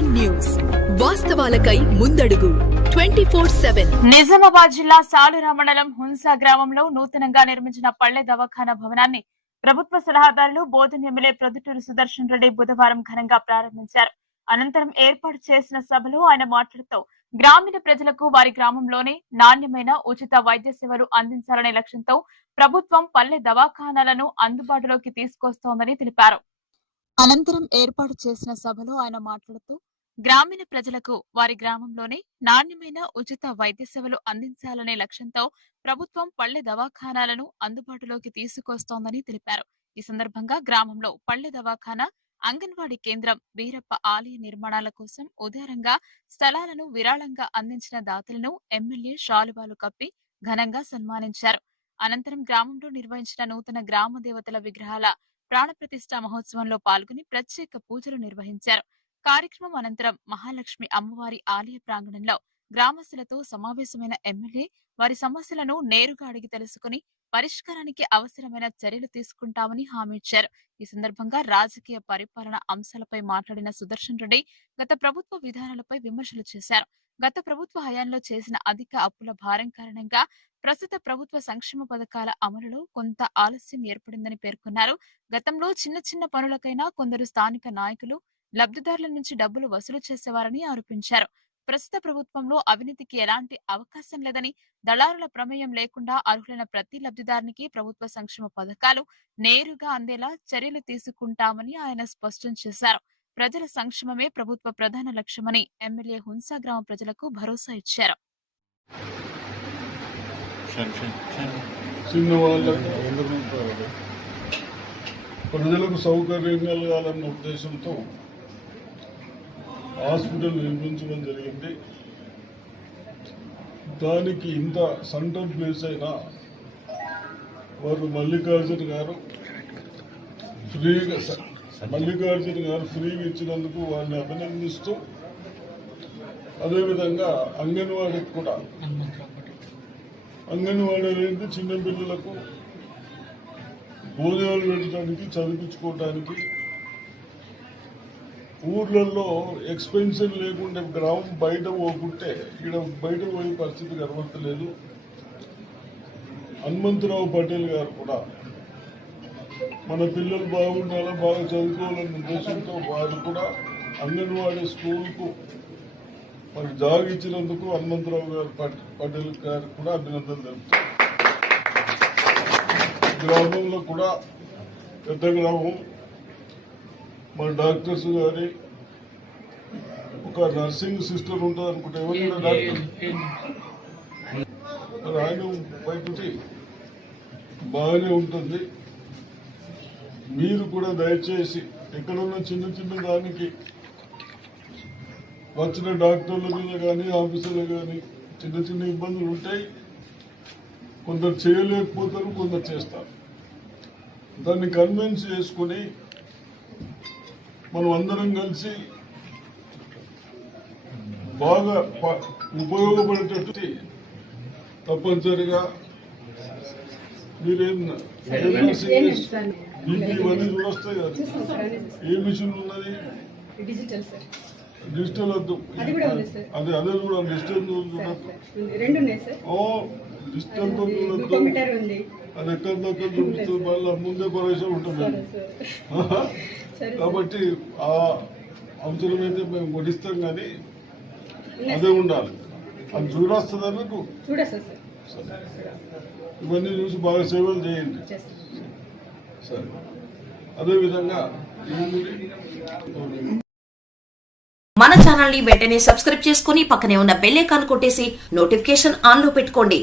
N1 news వాస్తవాలకై ముందడుగు 24/7 నిజామాబాద్ జిల్లా సాలూరా మండలం హున్సా గ్రామంలో నూతనంగా నిర్మించిన పల్లె దవాఖానా భవనాన్ని ప్రభుత్వ సలహాదారులు బోధన్ ఎమ్మెల్యే ప్రొద్దుటూరు సుదర్శన్ రెడ్డి బుధవారం ఘనంగా ప్రారంభించారు. అనంతరం ఏర్పాటు చేసిన సభలో ఆయన మాట్లాడుతూ గ్రామీణ ప్రజలకు వారి గ్రామంలోనే నాణ్యమైన ఉచిత వైద్య సేవలు అందించాలనే లక్ష్యంతో ప్రభుత్వం పల్లె దవాఖానాలను అందుబాటులోకి తీసుకొస్తోందని తెలిపారు. అనంతరం ఏర్పాటు చేసిన సభలో ఆయన మాట్లాడుతూ గ్రామీణ ప్రజలకు వారి గ్రామంలోనే నాణ్యమైన ఉచిత వైద్య సేవలు అందించాలనే లక్ష్యంతో ప్రభుత్వం పల్లె దవాఖానాలను అందుబాటులోకి తీసుకొస్తోందని తెలిపారు. ఈ సందర్భంగా గ్రామంలో పల్లె దవాఖానా, అంగన్వాడీ కేంద్రం, వీరప్ప ఆలయ నిర్మాణాల కోసం ఉదారంగా స్థలాలను విరాళంగా అందించిన దాతలను ఎమ్మెల్యే శాలువాలు కప్పి ఘనంగా సన్మానించారు. అనంతరం గ్రామంలో నిర్వహించిన నూతన గ్రామ దేవతల విగ్రహాల ప్రాణప్రతిష్ఠ మహోత్సవంలో పాల్గొని ప్రత్యేక పూజలు నిర్వహించారు. కార్యక్రమం అనంతరం మహాలక్ష్మి అమ్మవారి ఆలయ ప్రాంగణంలో గ్రామస్తులతో సమావేశమైన ఎమ్మెల్యే వారి సమస్యలను నేరుగా అడిగి తెలుసుకుని పరిష్కారానికి అవసరమైన చర్యలు తీసుకుంటామని హామీ ఇచ్చారు. ఈ సందర్భంగా రాజకీయ పరిపాలన అంశాలపై మాట్లాడిన సుదర్శన్ రెడ్డి గత ప్రభుత్వ విధానాలపై విమర్శలు చేశారు. గత ప్రభుత్వ హయాంలో చేసిన అధిక అప్పుల భారం కారణంగా ప్రస్తుత ప్రభుత్వ సంక్షేమ పథకాల అమలులో కొంత ఆలస్యం ఏర్పడిందని పేర్కొన్నారు. గతంలో చిన్న చిన్న పనులకైనా కొందరు స్థానిక నాయకులు లబ్ధిదారుల నుంచి డబ్బులు వసూలు చేసేవారని ఆరోపించారు. ప్రస్తుత ప్రభుత్వంలో అవినీతికి ఎలాంటి అవకాశం లేదని, దళారుల ప్రమేయం లేకుండా అర్హులైన ప్రతి లబ్ధిదారునికి ప్రభుత్వ సంక్షేమ పథకాలు నేరుగా అందేలా చర్యలు తీసుకుంటామని ఆయన స్పష్టం చేశారు. ప్రజల సంక్షేమమే ప్రభుత్వ ప్రధాన లక్ష్యమని ఎమ్మెల్యే హున్సా గ్రామ ప్రజలకు భరోసా ఇచ్చారు. ప్రజలకు సౌకర్యం కలగాలన్న ఉద్దేశంతో హాస్పిటల్ నిర్మించడం జరిగింది. దానికి ఇంత సెంట్రల్ ప్లేస్ అయినా వారు మల్లికార్జున గారు ఫ్రీగా ఇచ్చినందుకు వారిని అభినందిస్తూ, అదేవిధంగా అంగన్వాడీకి కూడా, అంగన్వాడీ అనేది చిన్నపిల్లలకు భోజనాలు పెట్టడానికి, చదివించుకోవడానికి, ఊర్లలో ఎక్స్పెన్షన్ లేకుండా గ్రామం బయట పోకుంటే ఇక్కడ బయట పోయే పరిస్థితి కనబడతలేదు. హనుమంతరావు పటేల్ గారు కూడా మన పిల్లలు బాగుండాలా, బాగా చదువుకోవాలనే ఉద్దేశంతో వారు కూడా అంగన్వాడీ స్కూల్కు మరి జాగా ఇచ్చినందుకు హనుమంతరావు గారు పటేల్ గారు కూడా అభినందనలు తెలుపుతారు. గ్రామంలో కూడా పెద్ద గ్రామం, మన డాక్టర్స్ గారి ఒక నర్సింగ్ సిస్టర్ ఉంటుంది అనుకుంటే, ఎవరైనా డాక్టర్ ఆయన బయటకి బాగానే ఉంటుంది. మీరు కూడా దయచేసి ఎక్కడున్న చిన్న చిన్న దానికి వచ్చిన డాక్టర్ల మీద కానీ, ఆఫీసర్లు కానీ చిన్న చిన్న ఇబ్బందులు ఉంటాయి. కొందరు చేయలేకపోతారు, కొందరు చేస్తారు. దాన్ని కన్విన్స్ చేసుకుని మనం అందరం కలిసి బాగా ఉపయోగపడేటట్టు తప్పనిసరిగా మీరేం ఇవన్నీ చూడొస్తాయి కదా. ఏ మిషన్ ఉన్నది? డిజిటల్ వద్దు, అదే చూడాలి. డిజిటల్ చూడద్దు, డిజిటల్ తో చూడద్దు. అది ఎక్కడ చూపిస్తుంది, మళ్ళీ ముందే పరేషన్ ఉంటుంది. కాబట్టి ఆ అవసరమైతే మేము వడిస్తాం, కానీ అదే ఉండాలి. అది చూడొస్తుంది అన్నట్టు ఇవన్నీ చూసి బాగా సేవలు చేయండి. సరే, అదేవిధంగా మన ఛానల్ ని వెంటనే సబ్స్క్రైబ్ చేసుకుని పక్కనే ఉన్న బెల్ ఐకాన్ కొట్టేసి నోటిఫికేషన్ ఆన్ లో పెట్టుకోండి.